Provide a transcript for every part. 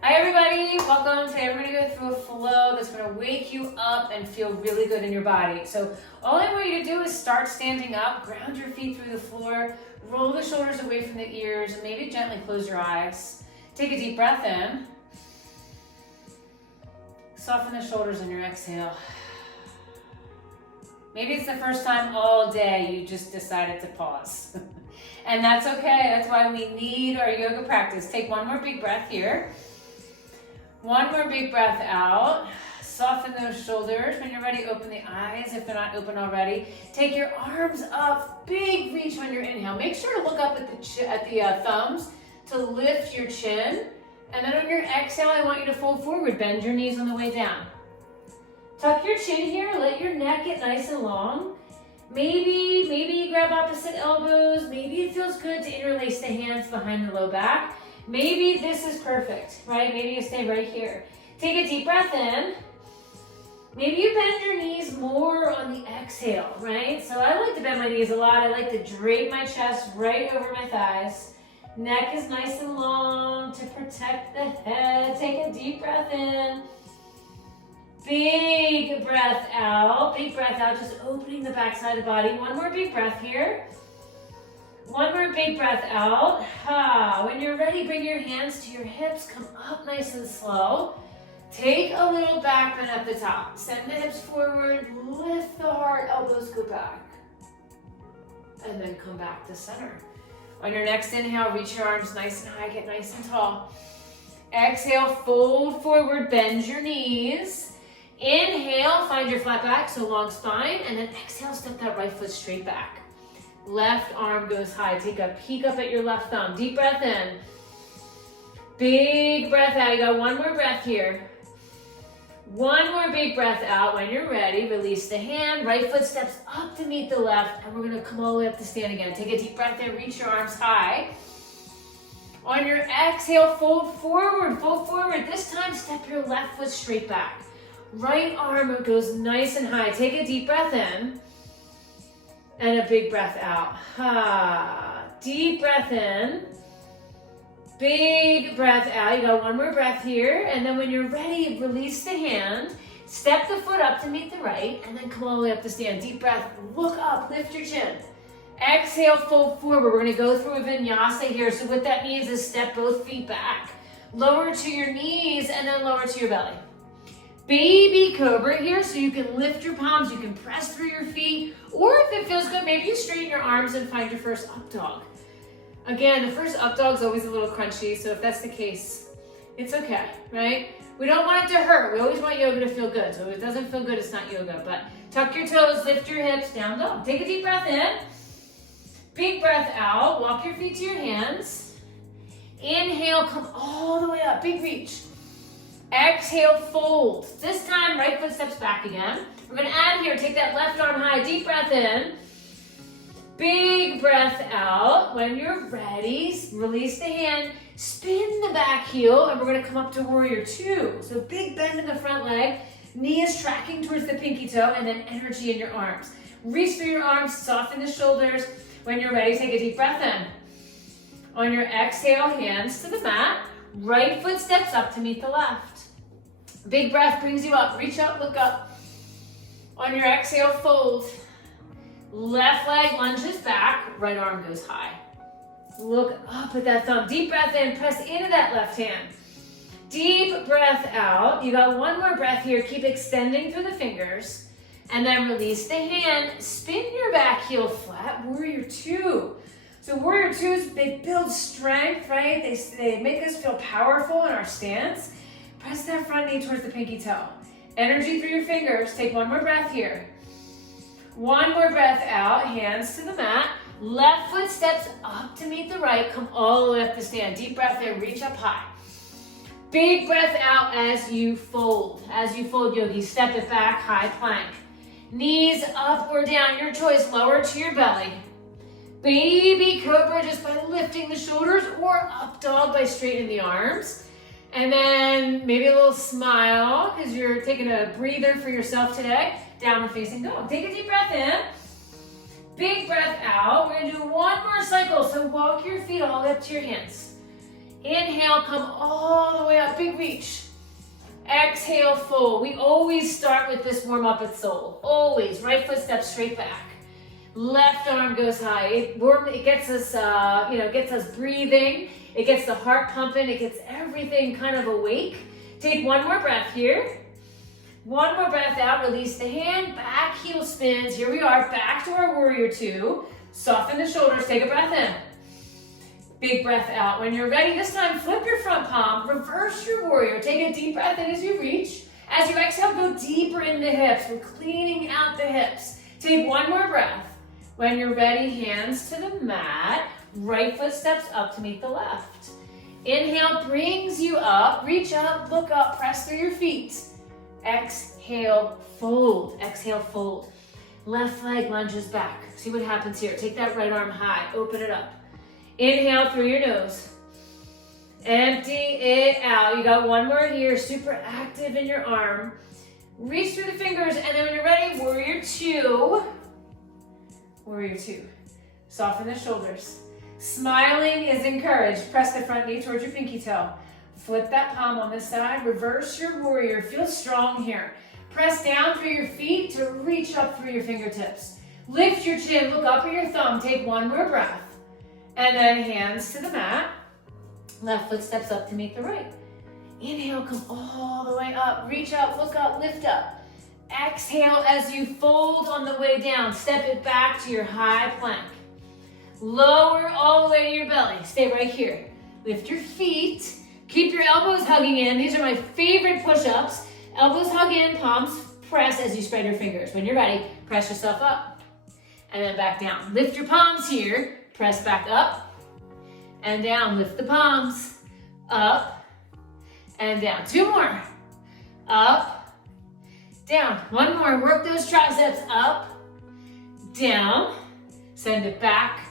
Hi everybody, welcome. Today we're going to go through a flow that's going to wake you up and feel really good in your body. So all I want you to do is start standing up, ground your feet through the floor, roll the shoulders away from the ears, and maybe gently close your eyes. Take a deep breath in. Soften the shoulders on your exhale. Maybe it's the first time all day you just decided to pause. And that's okay. That's why we need our yoga practice. Take one more big breath here. One more big breath out. Soften those shoulders. When you're ready, open the eyes if they're not open already. Take your arms up. Big reach on your inhale. Make sure to look up at the thumbs to lift your chin. And then on your exhale, I want you to fold forward. Bend your knees on the way down. Tuck your chin here. Let your neck get nice and long. Maybe you grab opposite elbows. Maybe it feels good to interlace the hands behind the low back. Maybe this is perfect, right? Maybe you stay right here. Take a deep breath in. Maybe you bend your knees more on the exhale, right? So I like to bend my knees a lot. I like to drape my chest right over my thighs. Neck is nice and long to protect the head. Take a deep breath in. Big breath out. Big breath out, just opening the backside of the body. One more big breath here. One more big breath out. When you're ready, bring your hands to your hips. Come up nice and slow. Take a little back bend at the top. Send the hips forward. Lift the heart. Elbows go back. And then come back to center. On your next inhale, reach your arms nice and high. Get nice and tall. Exhale, fold forward. Bend your knees. Inhale, find your flat back, so long spine. And then exhale, step that right foot straight back. Left arm goes high. Take a peek up at your left thumb. Deep breath in. Big breath out. You got one more breath here. One more big breath out. When you're ready, release the hand. Right foot steps up to meet the left. And we're going to come all the way up to stand again. Take a deep breath in. Reach your arms high. On your exhale, fold forward. Fold forward. This time, step your left foot straight back. Right arm goes nice and high. Take a deep breath in. And a big breath out. Deep breath in. Big breath out. You got one more breath here. And then when you're ready, release the hand. Step the foot up to meet the right. And then come all the way up to stand. Deep breath. Look up. Lift your chin. Exhale, fold forward. We're going to go through a vinyasa here. So what that means is step both feet back. Lower to your knees and then lower to your belly. Baby cobra here, so you can lift your palms, you can press through your feet, or if it feels good, maybe you straighten your arms and find your first up dog. Again, the first up dog is always a little crunchy, so if that's the case, it's okay, right? We don't want it to hurt. We always want yoga to feel good, so if it doesn't feel good, it's not yoga. But tuck your toes, lift your hips, down dog. Take a deep breath in, big breath out, walk your feet to your hands. Inhale, come all the way up, big reach. Exhale, fold. This time, right foot steps back again. We're going to add here, take that left arm high, deep breath in. Big breath out. When you're ready, release the hand, spin the back heel, and we're going to come up to warrior two. So big bend in the front leg, knee is tracking towards the pinky toe, and then energy in your arms. Reach through your arms, soften the shoulders. When you're ready, take a deep breath in. On your exhale, hands to the mat. Right foot steps up to meet the left. Big breath brings you up. Reach up, look up. On your exhale, fold. Left leg lunges back. Right arm goes high. Look up at that thumb. Deep breath in. Press into that left hand. Deep breath out. You got one more breath here. Keep extending through the fingers. And then release the hand. Spin your back heel flat. Warrior two. So warrior twos, they build strength, right? They make us feel powerful in our stance. Press that front knee towards the pinky toe. Energy through your fingers. Take one more breath here. One more breath out. Hands to the mat. Left foot steps up to meet the right. Come all the way up to stand. Deep breath in. Reach up high. Big breath out as you fold. As you fold, yogi, step it back. High plank. Knees up or down. Your choice. Lower to your belly. Baby cobra just by lifting the shoulders, or up dog by straightening the arms. And then maybe a little smile because you're taking a breather for yourself today. Downward facing dog. Take a deep breath in. Big breath out. We're going to do one more cycle. So walk your feet all the way up to your hands. Inhale, come all the way up, big reach. Exhale, fold. We always start with this warm up at sole. Always. Right foot steps straight back. Left arm goes high. It gets us, gets us breathing. It gets the heart pumping. It gets everything kind of awake. Take one more breath here. One more breath out. Release the hand. Back heel spins. Here we are. Back to our warrior two. Soften the shoulders. Take a breath in. Big breath out. When you're ready, this time flip your front palm. Reverse your warrior. Take a deep breath in as you reach. As you exhale, go deeper in the hips. We're cleaning out the hips. Take one more breath. When you're ready, hands to the mat. Right foot steps up to meet the left. Inhale brings you up. Reach up, look up, press through your feet. Exhale, fold. Exhale, fold. Left leg lunges back. See what happens here. Take that right arm high. Open it up. Inhale through your nose. Empty it out. You got one more here. Super active in your arm. Reach through the fingers, and then when you're ready, warrior two. Warrior two. Soften the shoulders. Smiling is encouraged. Press the front knee towards your pinky toe. Flip that palm on this side. Reverse your warrior. Feel strong here. Press down through your feet to reach up through your fingertips. Lift your chin. Look up at your thumb. Take one more breath. And then hands to the mat. Left foot steps up to meet the right. Inhale, come all the way up. Reach up, look up, lift up. Exhale as you fold on the way down. Step it back to your high plank. Lower all the way to your belly. Stay right here. Lift your feet. Keep your elbows hugging in. These are my favorite push-ups. Elbows hug in, palms press as you spread your fingers. When you're ready, press yourself up. And then back down. Lift your palms here. Press back up and down. Lift the palms. Up and down. Two more. Up. Down. One more. Work those triceps. Up, down. Send it back.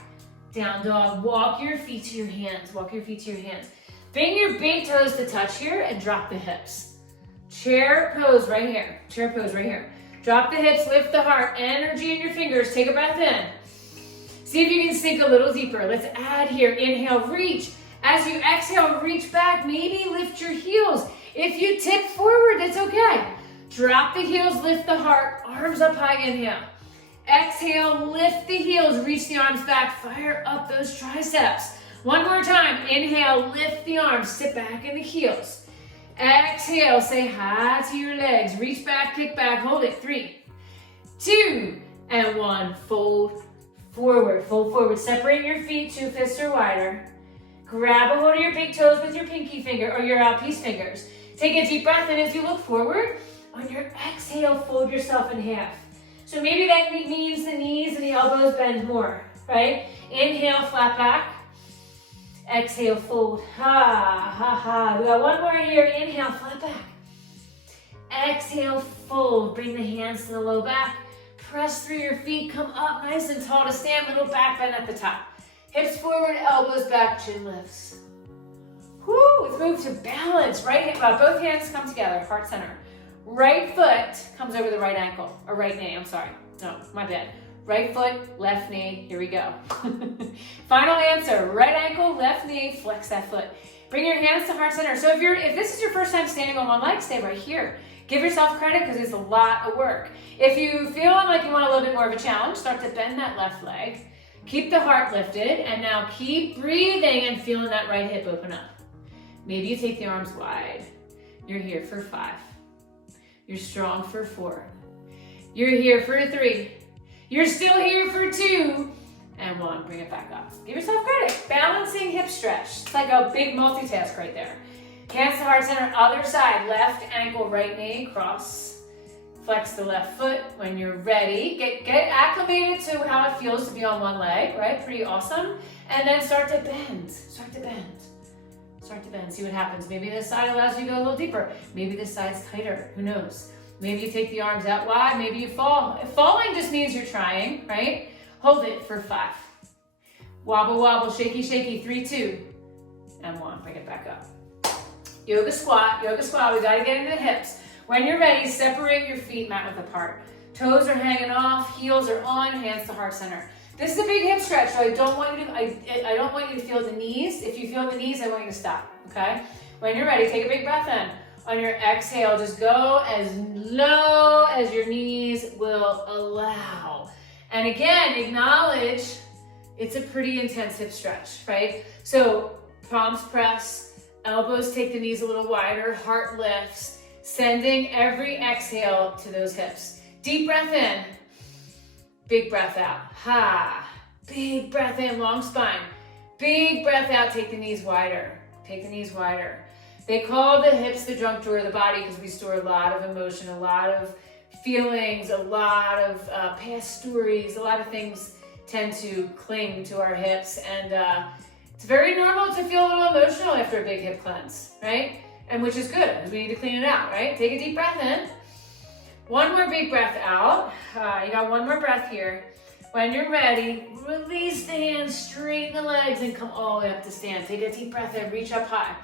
Down dog. Walk your feet to your hands. Walk your feet to your hands. Bring your big toes to touch here and drop the hips. Chair pose right here. Chair pose right here. Drop the hips. Lift the heart. Energy in your fingers. Take a breath in. See if you can sink a little deeper. Let's add here. Inhale, reach. As you exhale, reach back. Maybe lift your heels. If you tip forward, that's okay. Drop the heels, lift the heart, arms up high, inhale. Exhale, lift the heels, reach the arms back, fire up those triceps. One more time, inhale, lift the arms, sit back in the heels. Exhale, say hi to your legs, reach back, kick back, hold it. 3, 2, and 1. Fold forward, fold forward. Separate your feet, 2 fists or wider. Grab a hold of your big toes with your pinky finger or your peace fingers. Take a deep breath in as you look forward. On your exhale, fold yourself in half. So maybe that means the knees and the elbows bend more, right? Inhale, flat back. Exhale, fold. Ha, ha, ha. We got one more here. Inhale, flat back. Exhale, fold. Bring the hands to the low back. Press through your feet. Come up nice and tall to stand. Little back bend at the top. Hips forward, elbows back, chin lifts. Woo, let's move to balance. Both hands come together, heart center. Right foot comes over the right ankle, or right knee, I'm sorry. No, my bad. Right foot, left knee, here we go. Final answer, right ankle, left knee, flex that foot. Bring your hands to heart center. So if this is your first time standing on one leg, stay right here. Give yourself credit because it's a lot of work. If you feel like you want a little bit more of a challenge, start to bend that left leg. Keep the heart lifted, and now keep breathing and feeling that right hip open up. Maybe you take the arms wide. You're here for 5. You're strong for 4. You're here for 3. You're still here for 2. And 1, bring it back up. Give yourself credit. Balancing hip stretch. It's like a big multitask right there. Hands to heart center, other side. Left ankle, right knee, cross. Flex the left foot. When you're ready, get acclimated to how it feels to be on one leg, right? Pretty awesome. And then start to bend. Start to bend. Start to bend, see what happens. Maybe this side allows you to go a little deeper. Maybe this side's tighter, who knows? Maybe you take the arms out wide, maybe you fall. Falling just means you're trying, right? Hold it for 5. Wobble, wobble, shaky, shaky, 3, 2, and 1. Bring it back up. Yoga squat, we gotta get into the hips. When you're ready, separate your feet mat width apart. Toes are hanging off, heels are on, hands to heart center. This is a big hip stretch, so I don't want you to feel the knees. If you feel the knees, I want you to stop, okay? When you're ready, take a big breath in. On your exhale, just go as low as your knees will allow. And again, acknowledge it's a pretty intense hip stretch, right? So palms press, elbows take the knees a little wider, heart lifts, sending every exhale to those hips. Deep breath in, big breath out. Ha, big breath in, long spine. Big breath out, take the knees wider. Take the knees wider. They call the hips the junk drawer of the body because we store a lot of emotion, a lot of feelings, a lot of past stories, a lot of things tend to cling to our hips. And it's very normal to feel a little emotional after a big hip cleanse, right? And which is good because we need to clean it out, right? Take a deep breath in. One more big breath out. You got one more breath here. When you're ready, release the hands, straighten the legs, and come all the way up to stand. Take a deep breath in, reach up high.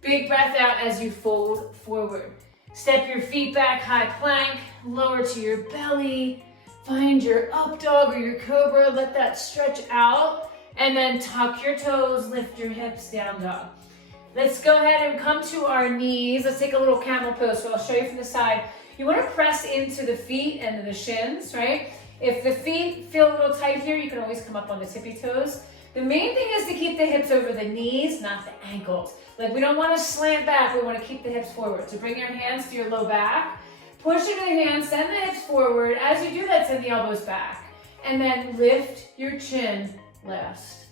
Big breath out as you fold forward. Step your feet back, high plank, lower to your belly. Find your up dog or your cobra, let that stretch out. And then tuck your toes, lift your hips, down dog. Let's go ahead and come to our knees. Let's take a little camel pose, so I'll show you from the side. You want to press into the feet and the shins, right? If the feet feel a little tight here, you can always come up on the tippy toes. The main thing is to keep the hips over the knees, not the ankles. Like we don't want to slant back, we want to keep the hips forward. So bring your hands to your low back, push into the hands, send the hips forward. As you do that, send the elbows back. And then lift your chin last.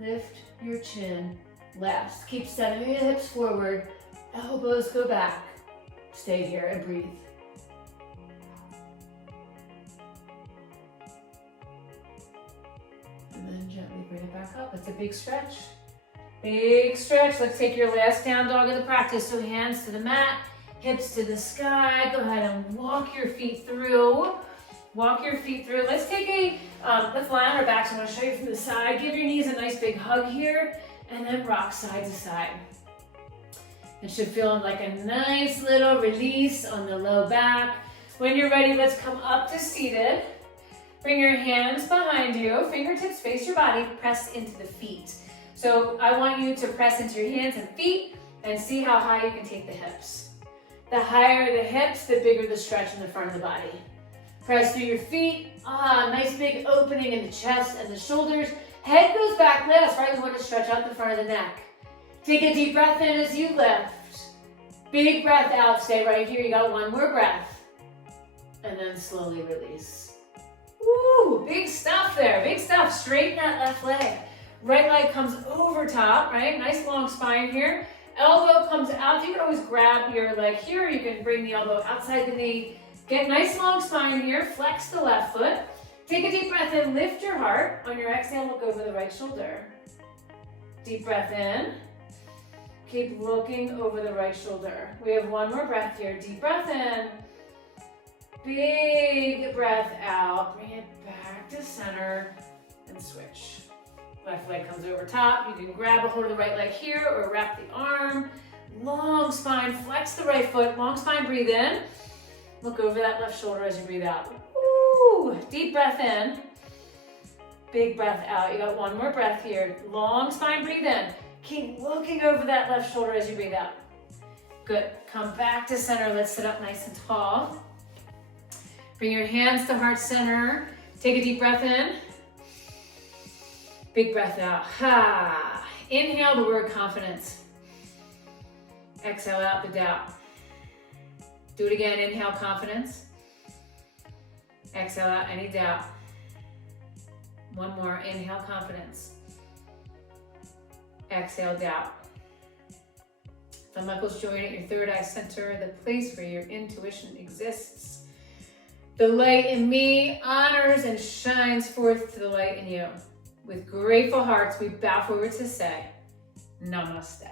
Lift your chin last. Keep sending your hips forward, elbows go back. Stay here and breathe. And then gently bring it back up. It's a big stretch. Big stretch. Let's take your last down dog of the practice. So hands to the mat, hips to the sky. Go ahead and walk your feet through. Walk your feet through. Let's take let's lie on our backs. I'm going to show you from the side. Give your knees a nice big hug here, and then rock side to side. It should feel like a nice little release on the low back. When you're ready, let's come up to seated. Bring your hands behind you, fingertips face your body, press into the feet. So I want you to press into your hands and feet and see how high you can take the hips. The higher the hips, the bigger the stretch in the front of the body. Press through your feet. Nice big opening in the chest and the shoulders. Head goes back last, right? We want to stretch out the front of the neck. Take a deep breath in as you lift. Big breath out, stay right here. You got one more breath. And then slowly release. Woo, big stuff there, big stuff. Straighten that left leg. Right leg comes over top, right? Nice long spine here. Elbow comes out. You can always grab your leg here. You can bring the elbow outside the knee. Get nice long spine here. Flex the left foot. Take a deep breath in. Lift your heart. On your exhale, look over the right shoulder. Deep breath in. Keep looking over the right shoulder. We have one more breath here. Deep breath in. Big breath out. Bring it back to center and switch. Left leg comes over top. You can grab a hold of the right leg here or wrap the arm. Long spine, flex the right foot. Long spine, breathe in. Look over that left shoulder as you breathe out. Woo! Deep breath in. Big breath out. You got one more breath here. Long spine, breathe in. Keep looking over that left shoulder as you breathe out. Good. Come back to center. Let's sit up nice and tall. Bring your hands to heart center. Take a deep breath in. Big breath out. Ha. Inhale the word confidence. Exhale out the doubt. Do it again. Inhale confidence. Exhale out any doubt. One more. Inhale confidence. Exhale doubt. Thumb knuckles join at your third eye center, the place where your intuition exists. The light in me honors and shines forth to the light in you. With grateful hearts, we bow forward to say, Namaste.